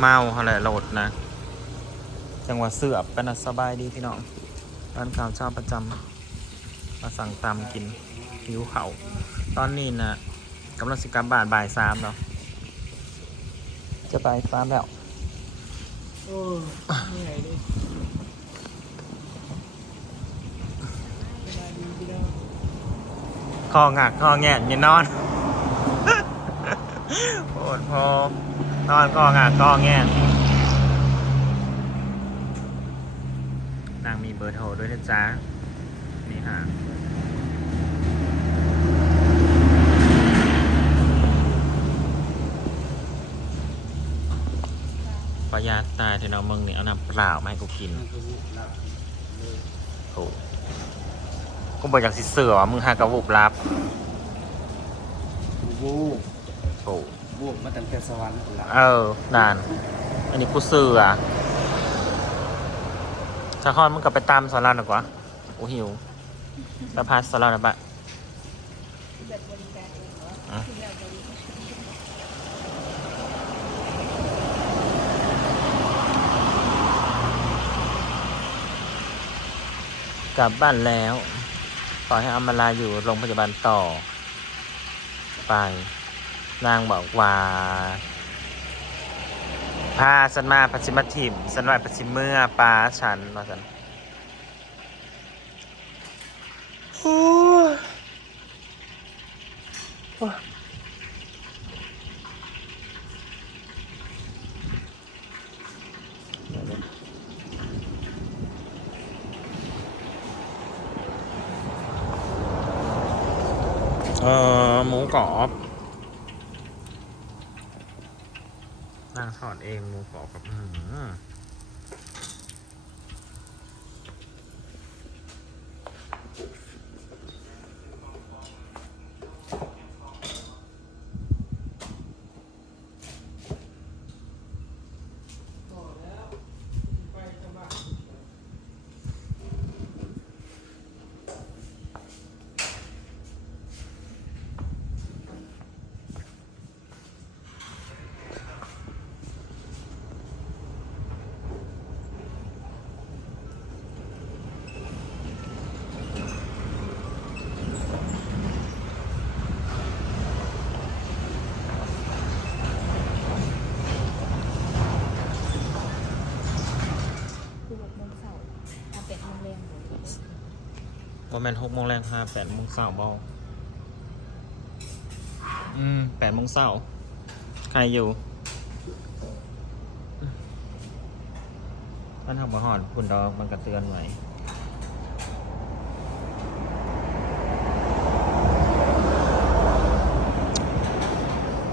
เมาอะไรโหลดนะ จังหวัดเสือบกันนะสบายดีพี่น้องร้านข้าวเจ้าประจำมาสั่งตามกินหิวเขาวตอนนี้นะกำลังสิกลับบาทบ่ายสามเนาะจะบ่ายสามแล้วโอ้เหนื่อยดิสบายดีพี่น้องคองักคอแงนอยันนอน โอดพอ นอนคองักคอแงนนางมีเบอร์โทรด้วยนะจ๊ะนี่ฮะประหยัดตายเทนเอามึงนี่เอาน้ำเปล่ามาให้กูกินโอ้กูบอกอยากสิเสือมึงหากระวุบรับวูบโอ้ วูบมาตั้งแต่สวรรค์ละเออนาน อันนี้กูเสือถ้าคอนมึงกลับไปตามสอนรามหน่อยกว่าโอ้หิวสะพานสอนรามหน่อยปะกลับบ้านแล้วปล่อให้อำมาลาอยู่โรงพยาบาลต่อ ไป นางบอกว่าพาฉันมาปัชิมาถิ่มฉันว่าปัชิมเมื่อป้าฉันมาสันโอ้โอ้ยเดี๋ยวๆเออหมูกรอบ นางทอดเองหมูกรอบกับอืม หือว่าแมนหกโมงแรงห้าแปดโมงเช้าบออืมแปดโมงเช้าใครอยู่ท่านทำมาหอดคุณดอกมันกระเตือนไว้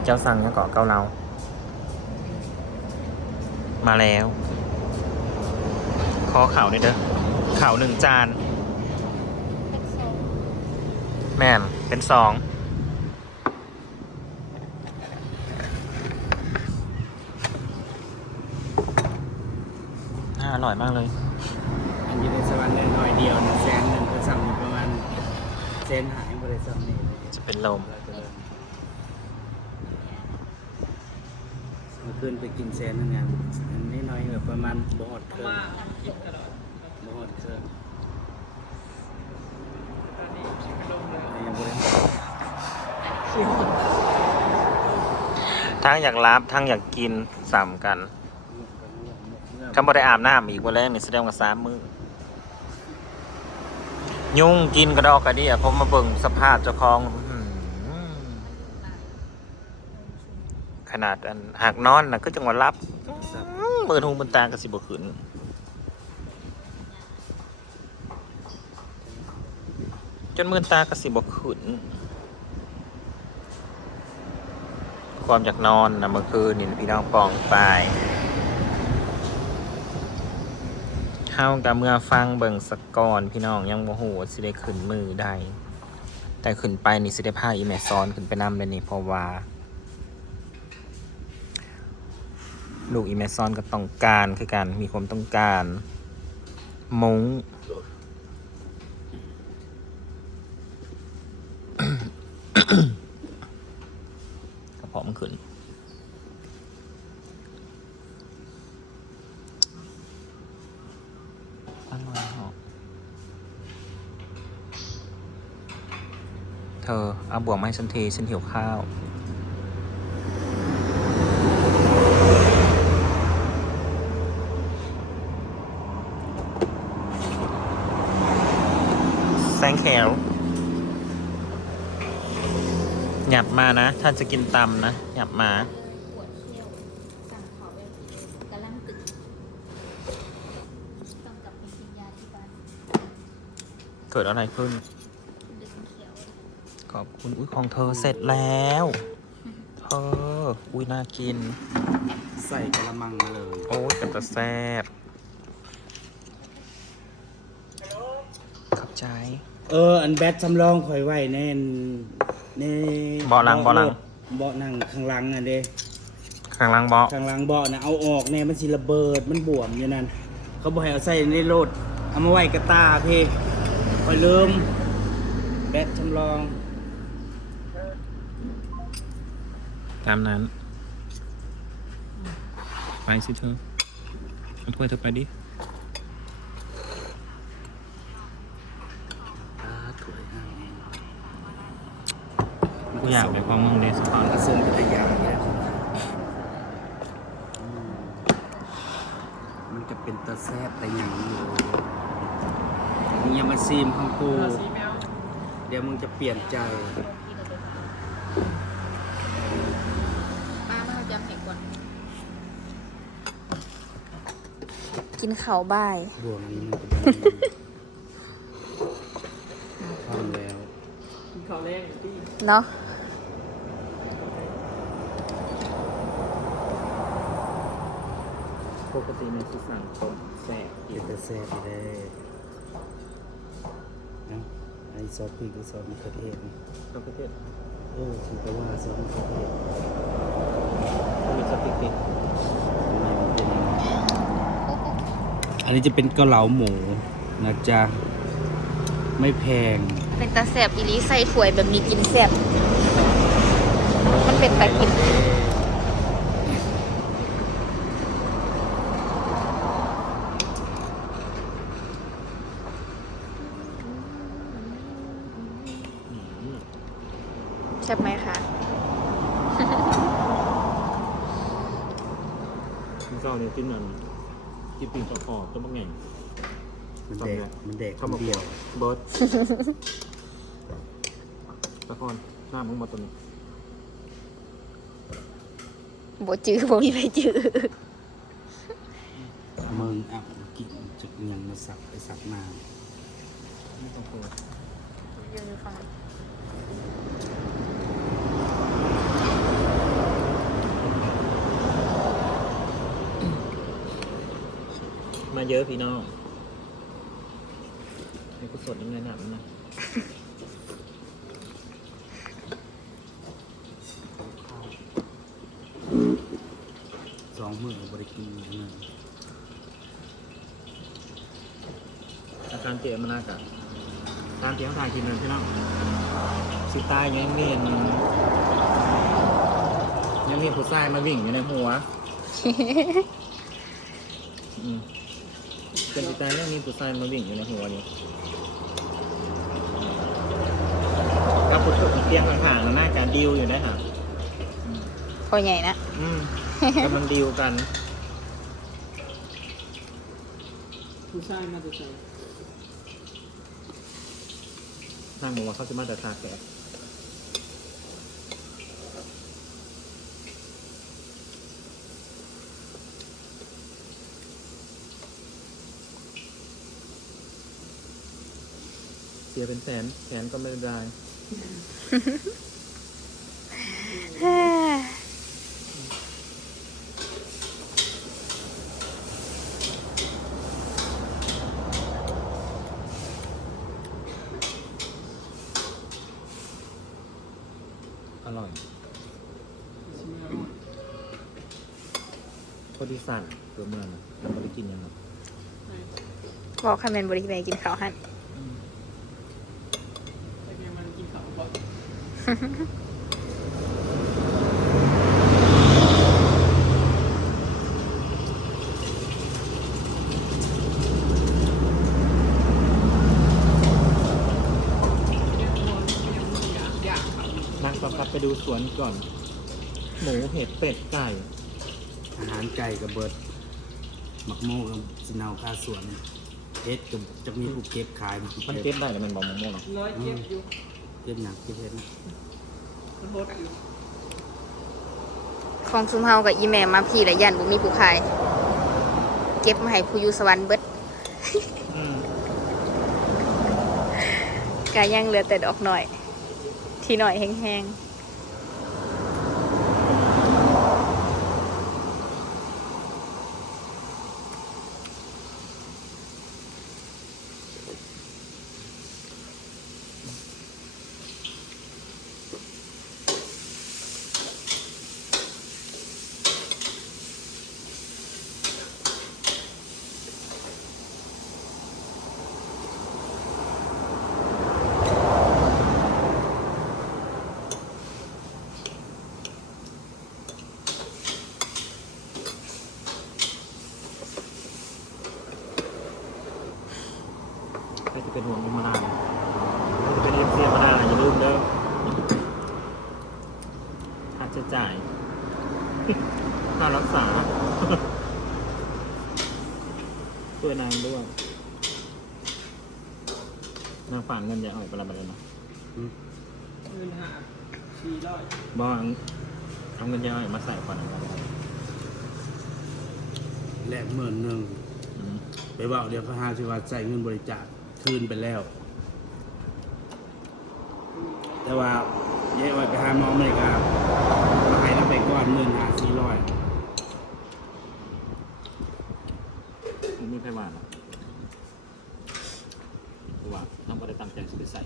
เจ้าสั่งก็เกาะเกาเรา มาแล้ว ขอข่าวหน่อยเด้อข่าวหนึ่งจาน แม่นเป็นสองน่าอร่อยมากเลย อันอยู่ในสวรรค์เนี่ยหน่อยเดียวนะแสนหนึ่งก็สั่งอยู่ประมาณแสนหายบริษัทนี่จะเป็นลมเราจะเริ่มเมื่อคืนไปกินแสนนึงไงอันนี้น้อยแบบประมาณบอดเครื่องบอดเครื่องยังบริษัท ทั้งอยากรับทั้งอยากกินสามกันถ้าบ่ได้อาบน้ำอีกวันแรกนี่แสดงว่าสามมือยุ่งกินกระดอกกระเดียผมมาเบิ่งสภาพเจ้าของอื้อหือขนาดอันหากนอนนะก็จังหวะรับอื้อมือทุงบนตากระสิบขึ้นจนมือตากระสิบขึ้น ความจากนอนนะเมื่อคืนนี่พี่น้องปองไปเฮากับเมื่อฟังเบิ่งสกกอนพี่น้องยังโมโหสิได้ขึ้นมือได้แต่ขึ้นไปนี่สิได้พาอีแม่ซ้อนขึ้นไปนำเลยนี่เพราะว่า ลูกอีแม่ซ้อนก็ต้องการคือกันมีความต้องการมุ้งกระเพาะมันขึ้น ธอ เอาบวกมาให้ฉันทีฉันหิวข้าว แซงแขวหยับมานะ ท่านจะกินตำนะหยับมาปวดเที่ยวสั่งเขาไปกำลังตึกต้องกลับไปกินยาที่บ้านเกิดอะไรขึ้นดึงเขียว ขอบคุณอุ้ยของเธอเสร็จแล้ว เธอ อุ้ยน่ากิน ใส่กระมังมาเลย โอ้ยเป็นตะแซ่บขอบใจ เออ อันแบตสำรองข่อยไว้แน่นในเบาะหลังเบาะหลัง เบาะนั่งข้างหลังอะเด้ข้างล่างเบาะข้างหลังเบาะนะเอาออกแน่มันสิระเบิดมันบวมอยู่นั่นเขาบอกให้เอาใส่ในรถเอามาไว้กระตาเพคอยลืมแบตสำรอง ตามนั้น ไปสิเธอเอาถ้วยเธอไปดิอ่าถวยให้กูอยากไปพร้อมมึงเดสปอนกระทรวงพัทยาเนี่ยอืมมันจะเป็นตะแซบแต่อย่างนี้เลยมึงอย่ามาซีมของกู เดี๋ยวมึงจะเปลี่ยนใจ ป้ามาจำเห็นก่อน กินเขาวบ่ายบวงนี้มันจะเป็นทำแล้วเนาะปกติมันคือสั่งต้มแซ่บเป็นตะแซบไปได้เนาะไอ้ซอสพริกหรือซอสมะเขือเทศนี่ต้องประเทศเออคือก็ว่าซอสมะเขือเทศต้องมีสติ๊กติดทำไมมันเป็นอย่างนี้ อันนี้จะเป็นเกาเหลาหมูนะจ๊ะ ไม่แพง เป็นตาแสบอีหลีใส่ถ้วยแบบนี้กินแสบมันเป็นตากินใช่บไหมคะมึงเศร้าเนี่ยจิ้มนั่น จิ้มปีนปลาคอต้มบะแง่ง มันแดกมันแดกเข้าคำมาเดียว เบิร์ดตะคอนหน้ามึงมาตัวนี้บ่จื้อบ่มีไปจื้อมึงอะกินจุดยังมาสับไปสับมาไม่ต้องกลัว ยืนอยู่ฝั่ง มาเยอะพี่น้องให้กูสดยังไงหนักนะสองมือบริกินหนึ่งอาการเจ็บมันน่ากะตามเสียงทางกินนั่นพี่น้องสิตายยังมีนยังมีผู้ชายมาวิ่งอยู่ในหัว อืมเป็ นสิตายยังมีผู้ชายมาวิ่งอยู่ในหัวนี่กับผู้ชายเตียงข้างๆมันน่าจะดิวอยู่นะฮะพอใหญ่นะอืมกำลังดิวกันผู้ชายมาจะใส่นางบอกว่าเขาจะมาแต่ทาแก่ สียเป็นแสนแสนก็ไม่ได้อร่อยโคดิสันเกือเมื่อนะแล้วก็ได้กินยังครับบอกคันเป็นบริไปกินข้าวหัน แต่เนี่ยมันกินข้าวก่อน แก้วบอลแก้วเสียแก้ดูสวนก่อน หมูเห็ดเป็ดไก่ อาหารไก่กับเบิดหมักโม่กับสินาวคาสวนเฮ็ดกับจะมีผู้เก็บขายมันเก็บได้แต่มันบอกมะม่วงเนาะร้อยเก็บอยู่เก็บหนักเก็บเฮ็ดนะมันลดอยู่ของซุมเฮากับอีแม่มาพี่และยันบ่มีผู้ขาย เก็บมาให้ผู้อยู่สวรรค์เบิดอืมกายังเหลือแต่ดอกหน่อย ที่หน่อยแห้งใเป็นห่วงมานาใครจะเป็นเอฟซีมานาอย่าลืมเด้อค่าใช้จ่ายค่ารักษาช่วยนางด้วยนางฝากเงินอย่าเอาไปละบัดเลยนะอืมเงินหาสี่ร้อยบอกว่าเอาเงินย่อยมาใส่ก่อนนะครับแลกหมื่นหนึ่งอืมไปบอกเดี๋ยวเขาหาสิว่าใส่เงินบริจาค คืนไปแล้ว แต่ว่าเย้ไว้ไปหาหมออเมริกามาให้เราไปก่อนหมื่นห้าสี่ร้อยมันไม่ใช่ว่าหรอกเพราะว่าน้องก็ได้ตั้งใจจะไปใส่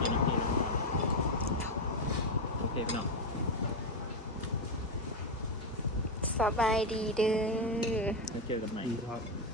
กินอีกทีนึงโอเคพี่น้อง ๆ สบายดีเด้อ แล้วเจอกันใหม่ ครับ